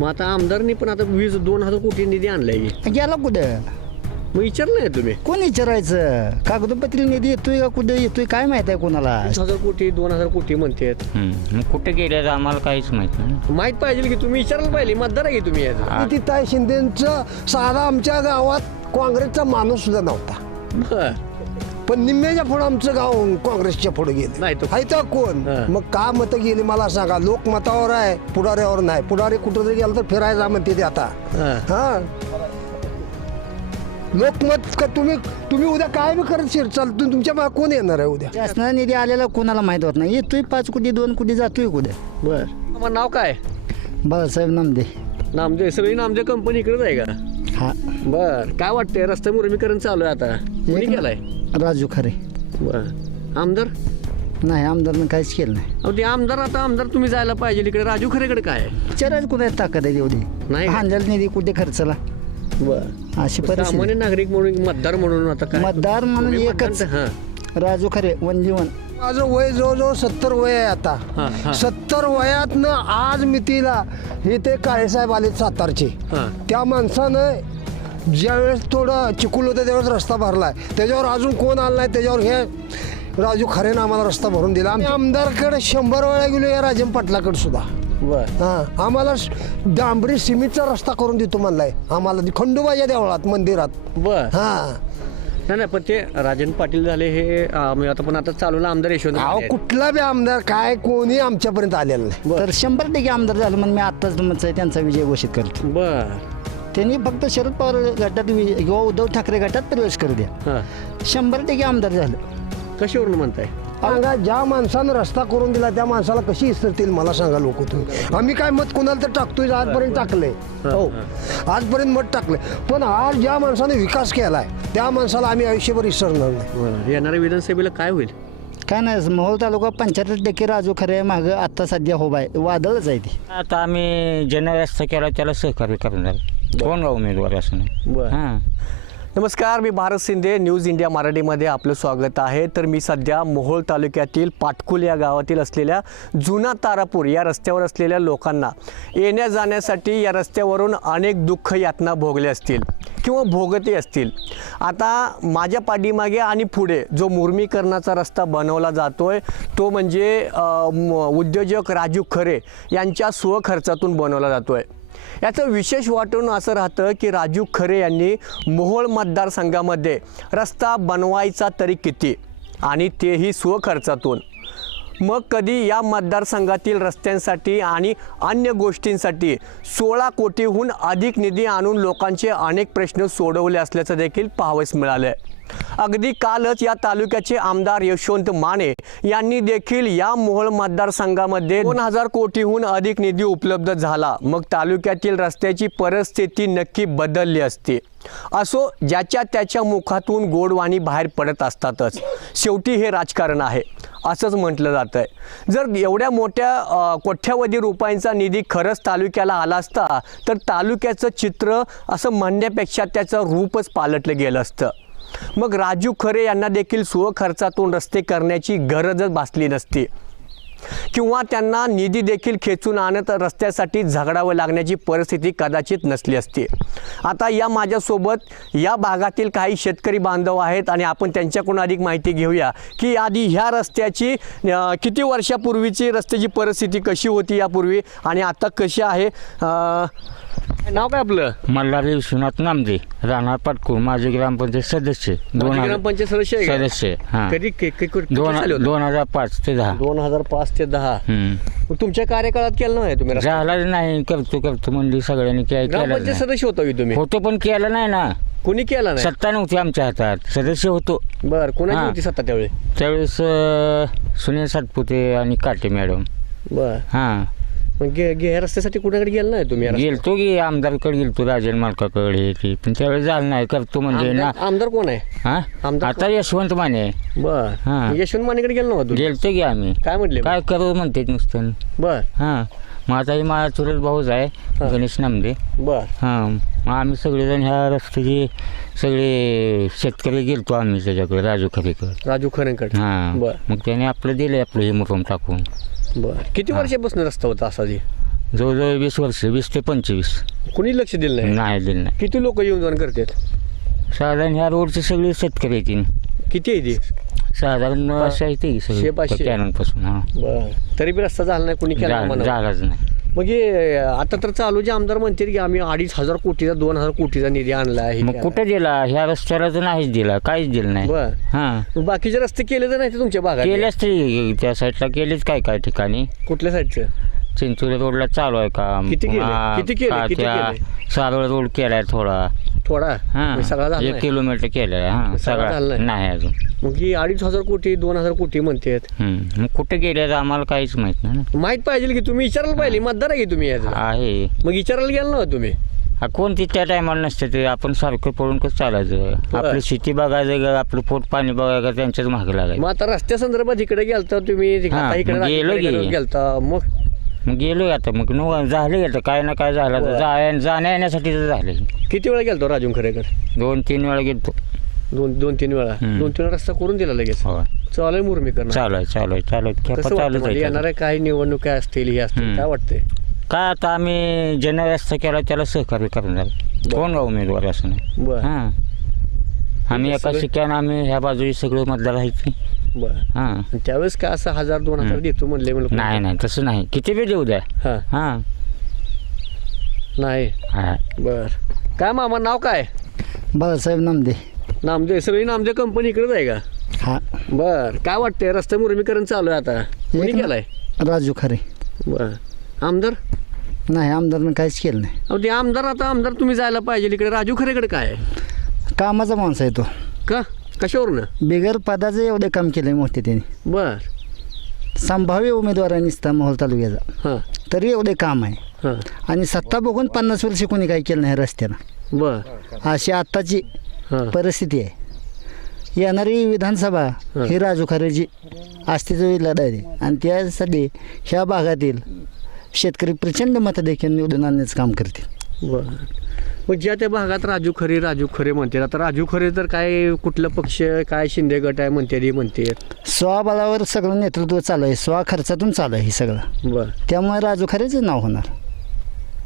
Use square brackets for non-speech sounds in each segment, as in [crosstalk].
मग आता आमदारनी पण आता वीस दोन हजार कोटी निधी आणलाय की. गेला कुठं? मग विचारलं नाही तुम्ही. कोण विचारायचं? कागदोपत्री निधी येतोय का कुठे येतोय? काय माहीत आहे कोणाला? वीस हजार कोटी दोन हजार कोटी म्हणतात. हम्म. मग कुठे गेले आम्हाला काहीच माहीत नाही माहीत पाहिजे की तुम्ही विचारायला पाहिजे. मतदार आहे की तुम्ही याचं. किती ताई शिंदेचं साधा आमच्या गावात काँग्रेसचा माणूस सुद्धा नव्हता. बर. पण निम्म्याच्या पुढे आमचं गाव काँग्रेसच्या पुढे गेले. नाही तो- हाय तर कोण? हा. मग का मतं गेली मला सांगा. लोकमतावर आहे पुढाऱ्यावर नाही. पुढारी कुठं जरी गेलं तर फिरायला म्हणते ते आता. हा. हा. लोकमत का तुम्ही तुम्ही उद्या काय बी करत शिरचाल तुम- तुमच्या मागे कोण येणार आहे उद्या? शासनाचा निधी आलेला कोणाला माहीत होत नाही. येतोय पाच कोटी दोन कोटी जातोय कुठे? बर. मग नाव काय? बाळासाहेब नामदे नामदेव सगळी नामदेव कंपनी इकडेच आहे का? हा. बर. काय वाटतंय? रस्ते मुरमीकरण चालू आहे आता. कोणी केलाय? राजू खरे. बर आमदार? नाही आमदारनं काहीच केलं नाही. अहो ते आमदार आता आमदार तुम्ही जायला पाहिजे इकडे. राजू खरेकडे काय आहे? विचारायला कुठे ताकद आहे एवढी? नाही. हांजल निधी कुठे खर्चला? बर अशी परिस्थिती. सामान्य नागरिक म्हणून मतदार म्हणून आता काय? मतदार म्हणून तुम्ही एकच. मतदान- हा. राजू खरे वनजीवन माझं वय जवळजवळ सत्तर वय आहे हा, आता. सत्तर वयातनं आज मितीला हे ते काळेसाहेब आले सातारचे. हा. त्या माणसानं ज्यावेळेस थोडं चिकूल होतं त्यावेळेस रस्ता भरलाय. त्याच्यावर अजून कोण आला नाही त्याच्यावर हे राजू खरेनं आम्हाला रस्ता भरून दिला. आम्ही आमदारकडे शंभर वेळा गेलो या राजन पाटलाकडे सुद्धा. बर. हा आम्हाला डांबरी सिमेंटचा रस्ता करून देतो म्हणलाय. आम्हाला खंडोबाच्या देवळात मंदिरात. बर. हा. नाही नाही पण ते राजन पाटील झाले हे म्हणजे आता पण आता चालू आमदार यशवंत. कुठला बी आमदार काय कोणी आमच्यापर्यंत आलेला नाही. बर. तर शंभर टक्के आमदार झालं म्हणून मी आत्ताच तुमचा त्यांचा विजय घोषित करतो. बर. त्यांनी फक्त शरद पवार गटात वि- किंवा उद्धव ठाकरे गटात प्रवेश करू द्या. हा. शंभर टक्के आमदार झालं. कशावरून म्हणताय? सांगा ज्या माणसानं रस्ता करून दिला त्या माणसाला कशी इसरतील मला सांगा लोक तुम्ही. आम्ही काय मत कोणाला तर टाकतोय आजपर्यंत टाकले हो. आजपर्यंत मत टाकले पण आज ज्या माणसाने विकास केलाय त्या माणसाला आम्ही आयुष्यभर विसरणार नाही. बरं. येणाऱ्या विधानसभेला काय होईल? काय नाही मोहोळ तालुका पंच्याहत्तर टक्के राजू खरे मागं आत्ता सध्या होबा आहे. वादळच आहे ती. आता आम्ही ज्यानं रस्ता केला त्याला सहकार्य करणार. कोण का उमेदवार असं नाही? बरं. हां. नमस्कार मी भारत शिंदे न्यूज इंडिया मराठीमध्ये आपलं स्वागत आहे. तर मी सध्या मोहोळ तालुक्यातील पाटकुल या गावातील असलेल्या जुना तारापूर या रस्त्यावर असलेल्या लोकांना येण्या जाण्यासाठी या रस्त्यावरून अनेक दुःख यातना भोगले असतील किंवा भोगते असतील. आता माझ्या पाठीमागे आणि पुढे जो मुर्मीकरणाचा रस्ता बनवला जातोय तो म्हणजे उद्योजक राजू खरे यांच्या स्वखर्चातून बनवला जातोय. याचं विशेष वाटून असं राहतं की राजू खरे यांनी मोहोळ मतदारसंघामध्ये रस्ता बनवायचा तरी किती? आणि तेही स्वखर्चातून. मग कधी या मतदारसंघातील रस्त्यांसाठी आणि अन्य गोष्टींसाठी सोळा कोटीहून अधिक निधी आणून लोकांचे अनेक प्रश्न सोडवले असल्याचं देखील पाहावयास मिळालं आहे अगदी कालच या तालुक्याचे आमदार यशवंत माने यांनी देखील या मोहोळ मतदारसंघामध्ये दोन हजार कोटीहून अधिक निधी उपलब्ध झाला. मग तालुक्यातील रस्त्याची परिस्थिती नक्की बदलली असती. असो ज्याच्या त्याच्या मुखातून गोडवाणी बाहेर पडत असतातच. शेवटी हे राजकारण आहे असंच म्हटलं जात आहे जर एवढ्या मोठ्या कोठ्यावधी रुपयांचा निधी खरंच तालुक्याला आला असता तर तालुक्याचं चित्र असं म्हणण्यापेक्षा त्याचं रूपच पालटलं गेलं असतं. मग राजू खरे यांना देखील स्वखर्चातून रस्ते करण्याची गरजच भासली नसती. किंवा त्यांना निधी देखील खेचून आणत रस्त्यासाठी झगडावं लागण्याची परिस्थिती कदाचित नसली असती. आता या माझ्यासोबत या भागातील काही शेतकरी बांधव आहेत आणि आपण त्यांच्याकडून अधिक माहिती घेऊया की आधी ह्या रस्त्याची किती वर्षापूर्वीची रस्त्याची परिस्थिती कशी होती यापूर्वी आणि आता कशी आहे? नाव काय आपलं? मल्हारी विश्वनाथ नामदे राहणार पाटकूर माझे ग्रामपंचायत सदस्य. दोन हजार ग्रामपंचायत सदस्य आहे का? सदस्य हां. कधी कि- कि- किती दोन साली होतं? दोन हजार पाच ते दहा. दोन हजार पाच ते दहा. हम्म. मग तुमच्या कार्यकाळात केलं नाही तुम्ही? झाला नाही करतो करतो म्हणली सगळ्यांनी काय केलं ग्रामपंचायत नाही. सदस्य होता की तुम्ही. होतो पण केलं नाही ना. कोणी केला नाही? सत्ता नव्हती आमच्या हातात. सदस्य होतो. बर कोणाची हां. होती सत्ता त्यावेळी? त्यावेळेस अं, सुनील सातपुते आणि काटे मॅडम. बर. हां. मग गे गे- रस्त्यासाठी कुणाकडे गेला नाही तुम्ही या? गेलतो की आमदारकडे गेलतो राजन मालकाकडे ते पण त्यावेळेस झालं नाही करतो म्हणजे ना. आमदार आमदार कोण आहे? हा? आमदार आता यशवंत माने. बर. हां. मग यशवंत मानेकडे गेलो नव्हता तुम्ही? गेलतो की आम्ही. काय म्हटले? काय करू म्हणते नुसतं. बर. हां. माझाही माझा चुलत भाऊच आहे. गणेश नामदे बर. हां. मग आम्ही सगळेजण ह्या रस्त्याचे सगळे शेतकरी गेलतो आम्ही त्याच्याकडे राजू खरेकडे राजू खरेंकडे हां. बर. मग त्याने आपलं दिलं आपलं हे मुरम टाकून. बर. किती वर्षापासून रस्ता होता असा जी जवळजवळ वीस वर्ष वीस ते पंचवीस. कुणी लक्ष दिलं नाही? नाही दिलं नाही. किती लोक येऊन जाऊन करतात? साधारण ह्या रोडचे सगळे शेतकरी येतील किती आहे ती? साधारण असे आहे ते शे पाचशे. सगळे कॅननपासून हा. बर. तरी बी रस्ता झाला नाही कुणी केला म्हणावं. जागाच नाही. मग हे आता तर चालू जे आमदार म्हणतील की आम्ही अडीच हजार कोटीचा दोन हजार कोटीचा निधी आणला आहे. मग कुठे दिला? ह्या रस्त्याला तर नाहीच दिला. काहीच दिलं नाही. बर. हा. मग बाकीचे रस्ते केले तर नाही ते तुमच्या भागात? केल्याच तरी त्या साईडला केलेच काय काय ठिकाणी? कुठल्या साईडचं चिंचोली रोडला चालू आहे काम. किती केले? पुन्हा किती केले? का किती त्या केले? सारोळ रोड केलाय थोडा. थोडा. हा. सगळा झाला एक नाही. किलोमीटर केलाय हा सगळा झाला नाही? नाही अजून. मग ही अडीच हजार कोटी दोन हजार कोटी म्हणतात. हम्म. मग कुठे गेले तर आम्हाला काहीच माहीत नाही ना. माहीत पाहिजे की तुम्ही विचारायला पाहिजे. मतदार आहे की तुम्ही याचं आहे. मग विचारायला गेला ना तुम्ही? हा, कोणती त्या टायमाला नसते ते. आपण सारखं पळून कसं चालायचं? आपली शेती बघायचं का? आपलं पोट पाणी बघायचं का? त्यांच्याच मागे लागायचं. मग आता रस्त्या संदर्भात इकडे गेलता तुम्ही. हा, आता इकडे मग गेलो की. गेलता. मग मग गेलो आता. मग न झाले आता. काय ना काय झालं. तर जाण्या जाण्या येण्यासाठी तर झाले किती वेळा गेलतो राजून खरेकर दोन तीन वेळा गेलो दोन दोन तीन वेळा. हम्म. दोन तीन वेळा रस्ता करून दिला लगेच. हो चालू आहे मुरमी करणं. चालू आहे चालू आहे चालू आहे खेपा कसं वाटतं? चालूच मला? आहे येणाऱ्या काही निवडणुका असतील हे असतील हम्म. काय वाटतंय? काय आता आम्ही ज्यानं रस्ता केला त्याला सहकार्य करणार कोण का उमेदवार असं नाही? बर. हां. आम्ही एका सगळे- शिक्क्यानं आम्ही ह्या बाजूची सगळं मतदार आहे बर. हां. त्यावेळेस काय असं हजार दोन हजार. देतो म्हणले म्हणलं नाही नाही तसं नाही. किती वेळ देऊ द्या. हा. हां. नाही. हां. बर. काय मामा नाव काय? बाळासाहेब नामदे. नामदेव सगळी नामदेव कंपनी इकडेच आहे का? हा. बर. काय वाटतंय? रस्ते मुरमीकरण चालू आहे आता. कोणी एक केलाय? राजू खरे. बर. आमदार? नाही आमदारनं काहीच केलं नाही. अहो ते आमदार आता आमदार तुम्ही जायला पाहिजे. इकडे राजू खरेकडे काय आहे? कामाचा माणूस आहे तो. का? कशावरनं? बिगर पदाचं एवढे काम केलं मोठे त्यांनी. बर. संभाव्य उमेदवारांनी निसता मोहोळ तालुक्याचा. हां. तरी एवढे काम आहे. हां. आणि सत्ता बघून पन्नास वर्षी कोणी काही केलं नाही रस्त्यानं. बर. अशी आत्ताची हां. परिस्थिती आहे. येणारी विधानसभा ही. राजू खरेची अस्तित्व लढाई आणि त्यासाठी ह्या भागातील शेतकरी प्रचंड मतदेखील निवडून आणण्याचं काम करतील. बर. मग ज्या त्या भागात राजू खरे राजू खरे म्हणते आता राजू खरे तर काय कुठलं पक्ष काय शिंदे गट आहे म्हणते ती म्हणते स्वबळावर सगळं नेतृत्व चालू आहे. स्व खर्चातून चालू आहे हे सगळं. बर. त्यामुळे राजू खरेचं नाव होणार.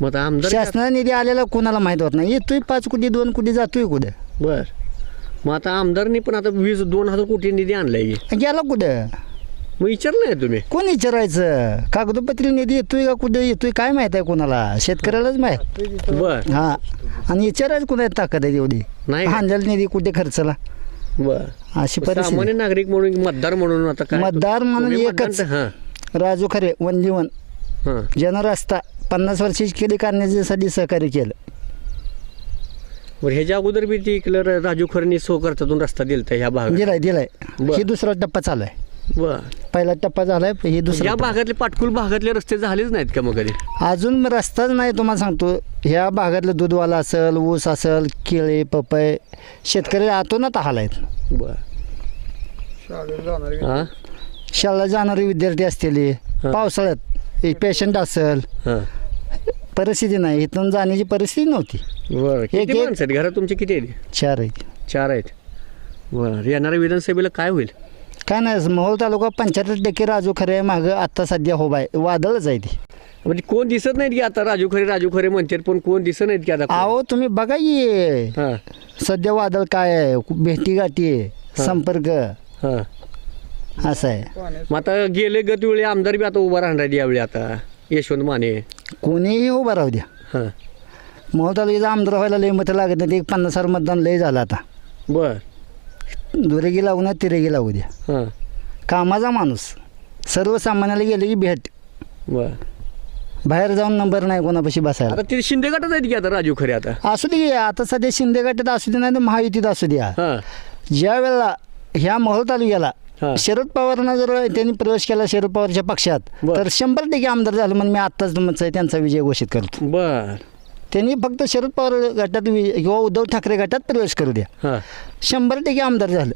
मग आता आमदार शासनाचा निधी आलेला कोणाला माहीत होत नाही? येतोय पाच कोटी दोन कोटी जातोय कुठं? बर. मग आता आमदारनी पण आता वीस दोन हजार कोटी निधी आणलाय. गेला कुठं? मग विचारलं नाही तुम्ही? कोण विचारायचं? कागदोपत्री निधी येतोय का कुठं येतोय काय माहीत आहे कोणाला? शेतकऱ्यालाच माहीत. बर. हा. आणि विचारायचं कुणाची ताकद आहे एवढी नाही. का? हांजल निधी कुठे खर्चला. बर. अशी सामान्य परिस्थिती नागरिक म्हणून मतदार म्हणून आता काय? मतदार म्हणून तुम्ही मतदान एकच तर- हां. राजू खरे वनजीवन हां. ज्यानं रस्ता पन्नास वर्षाची केली करण्यासाठी सहकार्य केलं. बरं ह्याच्या अगोदर बी ती इकडं राजू खरेनी सो करतातून रस्ता दिलता ह्या भागात. दिलाय दिलाय. बरं. ही दुसरा टप्पा चालू आहे. बर. पहिला टप्पा झालाय ही दुसरा या टप्पा. भागातले पाटकुल भागातले रस्ते झालेच नाहीत का मग कधी? अजून रस्ताच नाही तुम्हाला सांगतो. ह्या भागातलं दूधवाला असेल ऊस असेल केळे पपई शेतकरी आतोनात हाल आहेत बर हां? शाळेला जाणारे विद्यार्थी असतील पावसाळ्यात. पेशंट असेल. हां. परिस्थिती नाही. इथून जाण्याची परिस्थिती नव्हती. बरं. एक- किती एक- माणसं आहेत? घरात तुमचे किती आहेत? चार आहेत. चार आहेत. बरं. येणाऱ्या विधानसभेला काय होईल? काय नाही मोहोळ तालुका पंच्याहत्तर टक्के राजू खरे मागं आत्ता सध्या होब आहे. वादळच आहे ती. म्हणजे कोण दिसत नाहीत की आता राजू खरे राजू खरे म्हणतात पण कोण दिसत नाहीत की आता? अहो तुम्ही बघा ये हां. सध्या वादळ काय आहे? भेटी गाठी आहे संपर्क. हां. असं आहे. मग आता गेले गत वेळी आमदार बी आता उभा राहणार यावेळी आता यशवंत माने. कोणीही उभं राहू द्या. हां. मोहोळ तालुक्याचा आमदार व्हायला लय मतं लागत नाही एक पन्नास हजार मतदान लय झालं आता. बर. दुरेगी लागू ना तिरेगी लागू द्या. हां. कामाचा माणूस. सर्वसामान्याला गेले की भेट. बर. बाहेर जाऊन नंबर नाही कोणापाशी बसायला. आता ते शिंदे गटात आहेत की आता राजू खरे आता? असू दे आता सध्या शिंदे गटात असू दे नाही तर महायुतीत असू द्या. हां. ज्या वेळेला ह्या मोहोळ तालुक्याला हा. शरद पवारांना जर त्यांनी प्रवेश केला शरद पवारच्या पक्षात बर. तर शंभर टक्के आमदार झालं म्हणून मी आत्ताच तुमचा त्यांचा विजय घोषित करतो. बर. त्यांनी फक्त शरद पवार गटात वि- किंवा उद्धव ठाकरे गटात प्रवेश करू द्या. हां. शंभर टक्के आमदार झालं.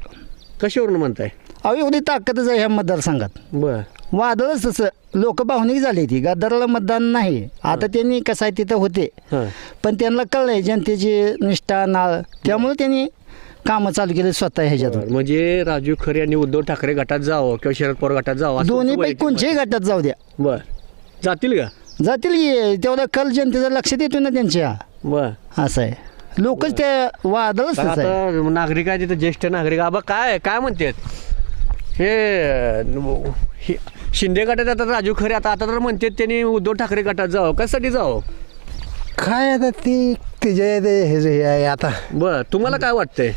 कशावरून म्हणताय? अहो एवढी ताकदच आहे ह्या मतदारसंघात. बर. वादळच तसं लोक भावनिक झाली ती. गद्दाराला मतदान नाही. आता त्यांनी कसं आहे तिथं होते. हां. पण त्यांना कळलंय जनतेची निष्ठा नाळ त्यामुळे त्यांनी कामं चालू केली स्वतः ह्याच्यातून. म्हणजे राजू खरे यांनी उद्धव ठाकरे गटात जावं किंवा शरद पवार गटात जावं असं दोन्ही तुमचं पैकी वैयक्तिक कोणत्याही गटात जाऊ द्या. मत. बर. जातील का? जातील की? तेवढा कल जनतेचा लक्षात येतो ना त्यांच्या. बर. असं आहे. लोकच ते वादळच तर तसं आहे. आता नागरिक आहे तिथे ज्येष्ठ नागरिक. आबा काय काय म्हणतात? हे हे- शिंदे गटात आता राजू खरे आता आता तर म्हणतात त्यांनी उद्धव ठाकरे गटात जावं. कशासाठी जावं? काय आता ती तिचे ते हे जे हे आहे आता. बर तुम्हाला काय वाटतंय?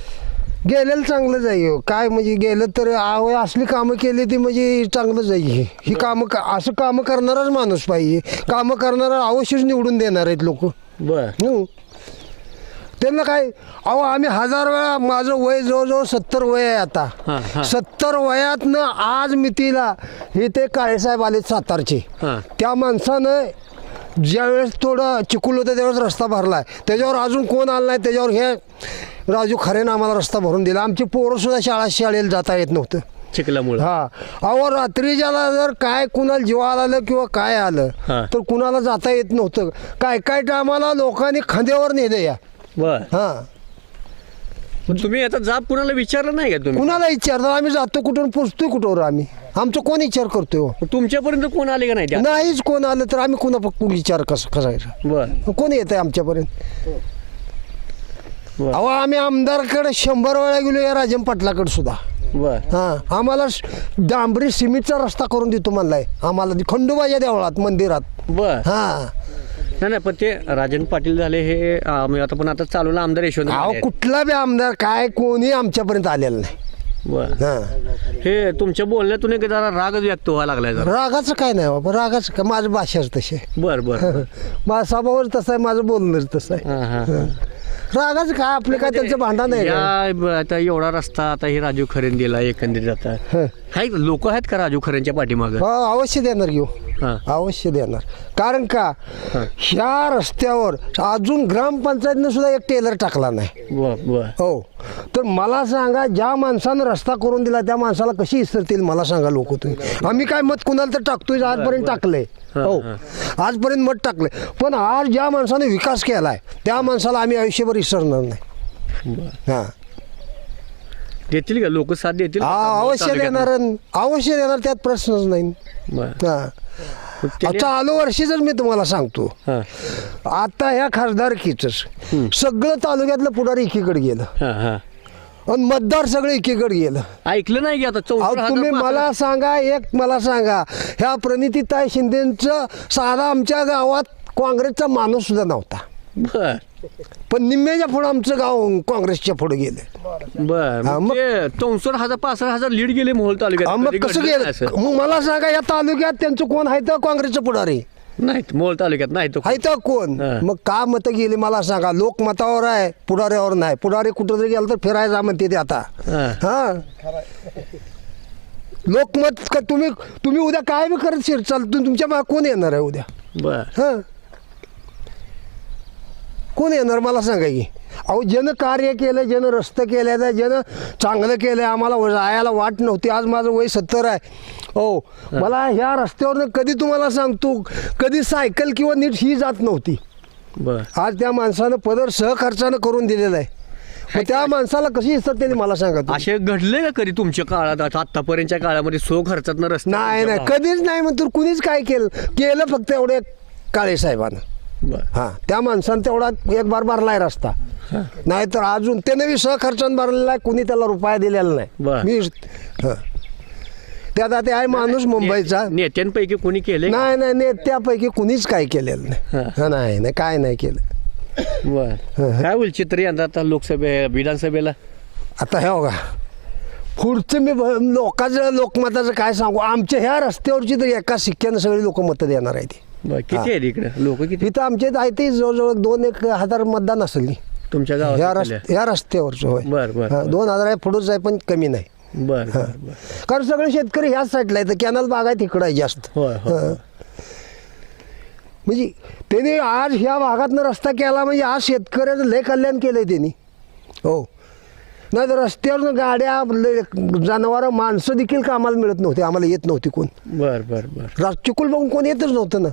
गेलेलं चांगलंच आहे हो. काय म्हणजे गेलं तर आव असली कामं केली ती म्हणजे चांगलंच आहे ही. कामं का- असं कामं करणाराच माणूस पाहिजे कामं करणारा अवश्यच निवडून देणार आहेत लोक बर त्यांना काय अहो आम्ही हजार वेळा माझं वय जवळजवळ सत्तर वय आहे हा, आता. सत्तर वयातनं आज मितीला हे ते काळेसाहेब आले सातारचे हा. त्या माणसानं ज्यावेळेस थोडं चिकूल होतं त्यावेळेस रस्ता भरलाय. त्याच्यावर अजून कोण आलं नाही त्याच्यावर हे राजू खरेनं आम्हाला रस्ता भरून दिला. आमची पोरं सुद्धा शाळा शाळेला जाता येत नव्हतं. चिखलामुळं. हा. अहो रात्रीच्याला जर काय कुणाला जीवाला आलं किंवा काय आलं. तर कुणाला जाता येत नव्हतं. काय काय टायमाला लोकांनी खांद्यावर नेलं या. बर. हा. तुम्ही आता जा कुणाला विचारलं नाही का तुम्ही? कुणाला विचारतो आम्ही जातो कुठून पोचतोय कुठवर आम्ही. आमचं कोण विचार करतोय हो? तुमच्यापर्यंत कोण आले का नाही त्या? नाहीच कोण आलं तर आम्ही कुणा कुण विचार कसं करायचा बर. कोण येत आहे आमच्यापर्यंत? बर. अहो आम्ही आमदारकडे शंभर वेळा गेलो या राजन पाटलाकडे सुद्धा. बर. हा आम्हाला डांबरी सिमेंटचा रस्ता करून देतो म्हणलाय. आम्हाला खंडोबाच्या देवळात मंदिरात. बर. हा. नाही नाही पण ते राजन पाटील झाले हे म्हणजे आता पण आता चालूला आमदार यशवंत अहो माने आहेत. कुठला बी आमदार काय कोणी आमच्यापर्यंत आलेलं नाही. बर. हा. हे तुमच्या बोलण्यातून एक जरा राग व्यक्त व्हायला लागलाय जरा. रागाचं काय नाही बाबा रागाचं काय माझं भाषाच आहे. बर बर [laughs] माझा स्वभावच तसा आहे माझं बोलणंच तसं आहे. हा, हा, हा. रागाचं काय आपले काय त्यांचं भांडण नाही या ब- आता एवढा रस्ता आता हे राजू खरेन दिला एकंदरीत आता. हं. लोक आहेत का राजू खरेंच्या पाठीमाग? हो अवश्य देणार घेऊ हा. अवश्य देणार कारण का? ह्या रस्त्यावर अजून ग्रामपंचायतनं सुद्धा एक टेलर टाकला नाही. बर बर हो. तर मला सांगा ज्या माणसानं रस्ता करून दिला त्या माणसाला कशी इसरतील मला सांगा लोक तुम्ही. आम्ही काय मत कुणाला तर टाकतोय आजपर्यंत टाकलंय. हो आजपर्यंत मत टाकलंय. पण आज ज्या माणसाने विकास केलाय त्या माणसाला आम्ही आयुष्यभर विसरणार नाही. बर. हा. देतील का? लोक साथ देतील? हा, अवश्य तालुक्यात? देणार अवश्य देणार त्यात प्रश्नच नाही. बर हा. त्याने- चालू वर्षीच मी तुम्हाला सांगतो. हा, आता ह्या खासदारकीच सगळं तालुक्यातलं पुढारी एकीकडे गेलं. हा, हा. आणि मतदार सगळं एकीकडे गेलं. ऐकलं नाही की आता अहो चौदा हजार तुम्ही मला सांगा एक मला सांगा. ह्या प्रणितीताई शिंदेचं साधा आमच्या गावात काँग्रेसचा माणूस सुद्धा नव्हता. बर. पण निम्म्याच्या पुढे आमचं गाव काँग्रेसच्या पुढे गेलं. बर हा, मग चौसष्ट हजार पासष्ट हजार लीड गेले मोहोळ तालुक्यात. मग कधी कसं घडलं गेलं? नाही असं? मग मला सांगा या तालुक्यात त्यांचं कोण आहे तर काँग्रेसचं पुढारी? नाहीत मोहोळ तालुक्यात नाही तो आहे तर कोण? हा. मग का मतं गेली मला सांगा लोकमतावर आहे पुढाऱ्यावर नाही. पुढारी कुठं जरी गेलं तर फिरायला म्हणते ते आता. हा. हा. लोकमत का तुम्ही तुम्ही उद्या काय बी करत शिरचाल तुमच्या मागे कोण येणार आहे उद्या? बर. हा. कोण येणार मला सांगा की? अहो ज्यानं कार्य केलं ज्यानं रस्तं केलं ज्यानं चांगलं केलं आम्हाला जायला वाट नव्हती. आज माझं वय सत्तर आहे. हो मला ह्या रस्त्यावरनं कधी तुम्हाला सांगतो कधी सायकल किंवा नीट ही जात नव्हती. बर. आज त्या माणसानं पदर सहखर्चानं करून दिलेला आहे. मग त्या माणसाला कशी इसर त्यांनी मला सांगा तुम्ही. असे घडले का कधी तुमच्या काळात आता आतापर्यंतच्या काळामध्ये सो खर्चात रस्ते नाही नाही. कधीच नाही म्हणतो कुणीच काय केलं? केलं फक्त एवढे काळे साहेबानं. हा त्या माणसानं तेवढा एक बार भरलाय रस्ता. नाहीतर अजून त्याने बी सहखर्चानं भरलेला आहे कुणी त्याला रुपया दिलेला. नाही. मी हा. ते आता ते आहे माणूस मुंबईचा. नेत्यांपैकी कोणी केले नाही नाही नेत्यापैकी कुणीच काय केलेलं नाही. नाही नाही काय नाही केलं. बर. काय होईल चित्र यंदा आता लोकसभे विधानसभेला? आता हे बघा. पुढचं मी लोकांचं लोकमताचं काय सांगू? आमच्या ह्या रस्त्यावरची तर एका सिक्क्यानं सगळी लोक मतं देणार आहे ती बर किती आहेत इकडे? लोक किती इथं आमच्या इथं आहे ते जवळजवळ दोन एक हजार मतदान असेल. तुमच्या ह्या गावात रस्ते ह्या रस्त्यावरचं होय. बर, बर, हा, बर. दोन हजार आहे पुढंच आहे पण कमी नाही. बर कारण सगळे शेतकरी ह्याच साईडला आहे तर कॅनल बाग आहे तिकडं आहे जास्त. होय होय हा. म्हणजे त्याने आज ह्या भागातनं रस्ता केला म्हणजे आज शेतकऱ्याचं लय कल्याण केलंय त्यांनी. हो. नाही तर रस्त्यावरनं गाड्या जनावरं माणसं देखील कामाला मिळत नव्हते आम्हाला येत नव्हती कोण. बर बर बर. रा- चिखल बघून कोण येतच नव्हतं ना.